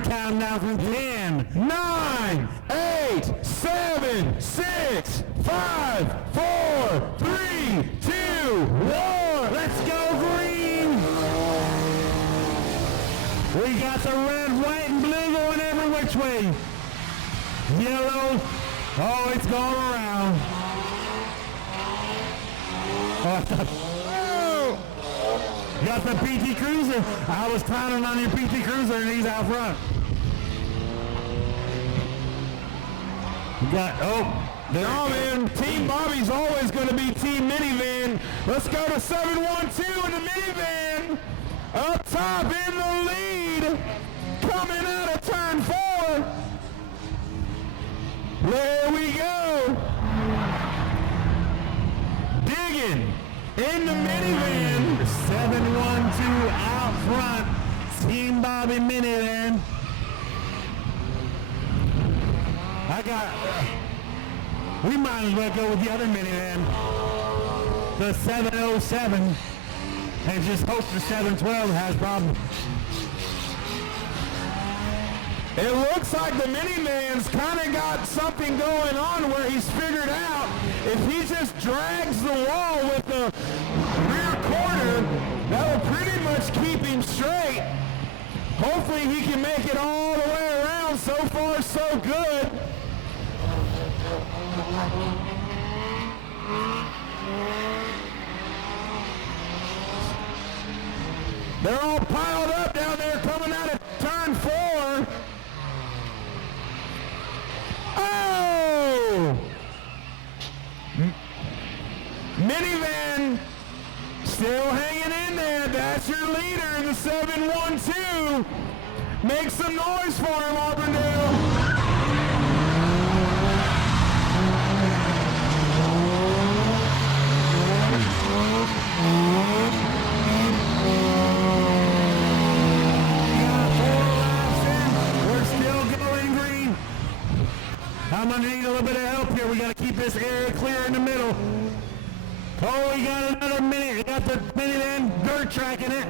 we're counting down from 10, 9, 8, 7, 6, 5, 4, 3, 2, 1. Let's go green! We got the red, white, and blue going every which way. Yellow, oh, it's going around. Oh, got the PT Cruiser. I was counting on your PT Cruiser and he's out front. You got, no, man, Team Bobby's always going to be Team Minivan. Let's go to 712 in the minivan. Up top in the lead. Coming out of turn 4. There we go. Digging in the minivan. 712 out front. Team Bobby minivan. We might as well go with the other minivan, the 707, and just hope the 712 has problems. It looks like the minivan's kind of got something going on where he's figured out if he just drags the wall with the rear quarter, that'll pretty much keep him straight. Hopefully he can make it all the way around. So far, so good. They're all piled up down there coming out of turn 4. Oh! Minivan still hanging in there. That's your leader in the 712. Make some noise for him, Auburndale. I'm gonna need a little bit of help here. We gotta keep this area clear in the middle. Oh, we got another minute. We got the minivan dirt tracking it.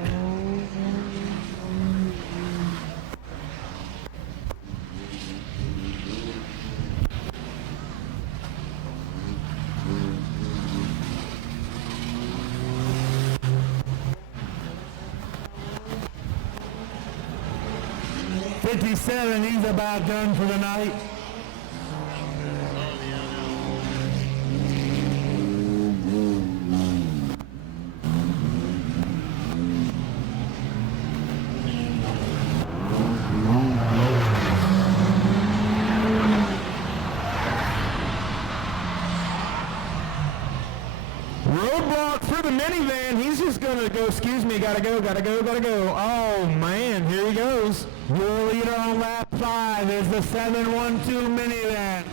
'57, he's about done for the night. Roadblock for the minivan. He's just gonna go, excuse me, gotta go. Oh man, here he goes. Your leader on lap 5 is the 712 minivan.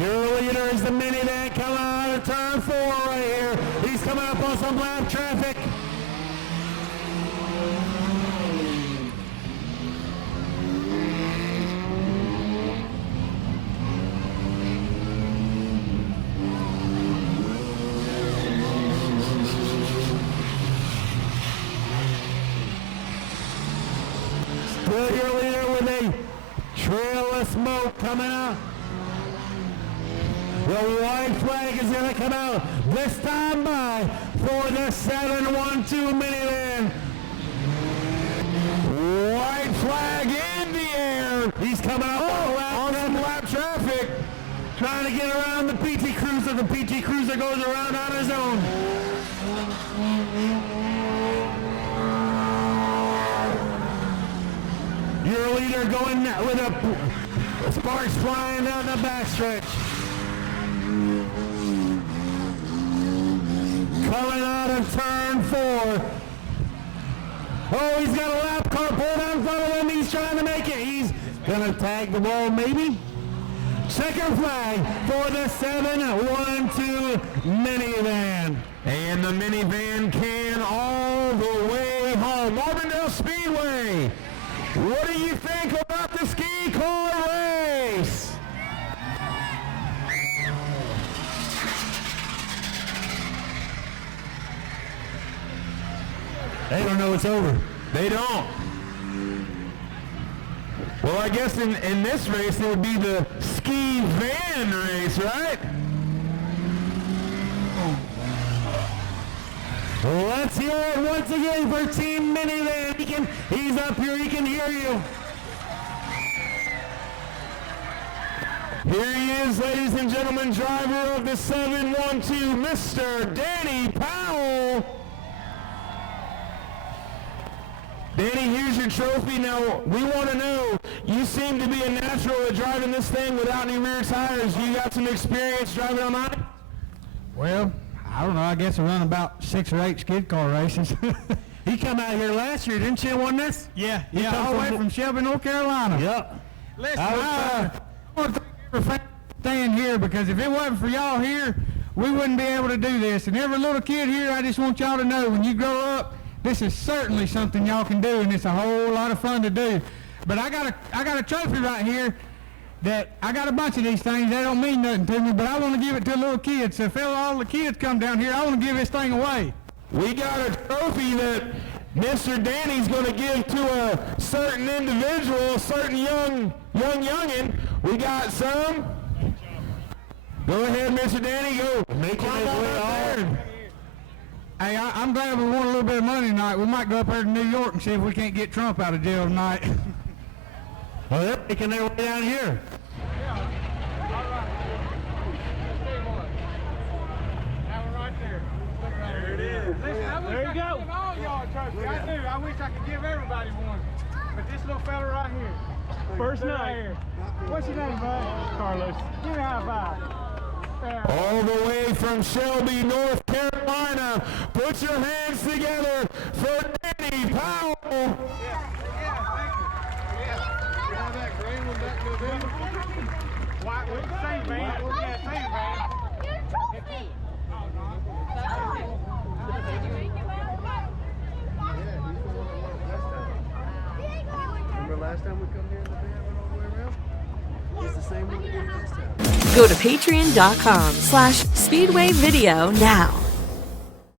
Your leader is the minivan coming out of turn 4 right here. He's coming up on some lap traffic. Still your leader with a trail of smoke coming out. The white flag is going to come out this time by for the 712 minivan. White flag in the air. He's coming up on some lap traffic. Trying to get around the PT Cruiser. The PT Cruiser goes around on his own. Your leader going with a sparks flying down the backstretch. Coming out of turn 4. Oh, he's got a lap car pulled out in front of him. He's trying to make it. He's going to tag the wall maybe. Checker flag for the 712 minivan. And the minivan can all the way home. Auburndale Speedway. What do you think about the ski car race? They don't know it's over. They don't. Well, I guess in this race, it would be the ski van race, right? Let's hear it once again for Team Minivan. He's up here, he can hear you. Here he is, ladies and gentlemen, driver of the 712, Mr. Danny Powell. Danny, here's your trophy. Now, we want to know, you seem to be a natural at driving this thing without any rear tires. You got some experience driving on mine? Well, I don't know. I guess I run about 6 or 8 skid car races. He come out here last year, didn't you, won this? Yeah, come all the way from Shelby, North Carolina. Yep. Listen, I want to thank every fan staying here, because if it wasn't for y'all here, we wouldn't be able to do this. And every little kid here, I just want y'all to know, when you grow up, this is certainly something y'all can do, and it's a whole lot of fun to do. But I got a trophy right here that I got a bunch of these things. They don't mean nothing to me, but I want to give it to a little kid. So if all the kids come down here, I want to give this thing away. We got a trophy that Mr. Danny's going to give to a certain individual, a certain youngin'. We got some. Go ahead, Mr. Danny. Go. Make it way. Hey, I'm glad we won a little bit of money tonight. We might go up there to New York and see if we can't get Trump out of jail tonight. Well, they're making their way down here. There it is. Listen, I wish I could give all y'all a trophy. I do. I wish I could give everybody one. But this little fella right here. First night. What's your name, bud? Carlos. Give me a high five. All the way from Shelby, North Carolina. Put your hands together for Danny Powell. Yeah, thank you. Yeah. You have that gray one back November? White one, same van. Yeah, same van. Your trophy! Remember last time we come here in the van, went all the way around? It's the same one we did last time. Go to patreon.com/Speedway Video now.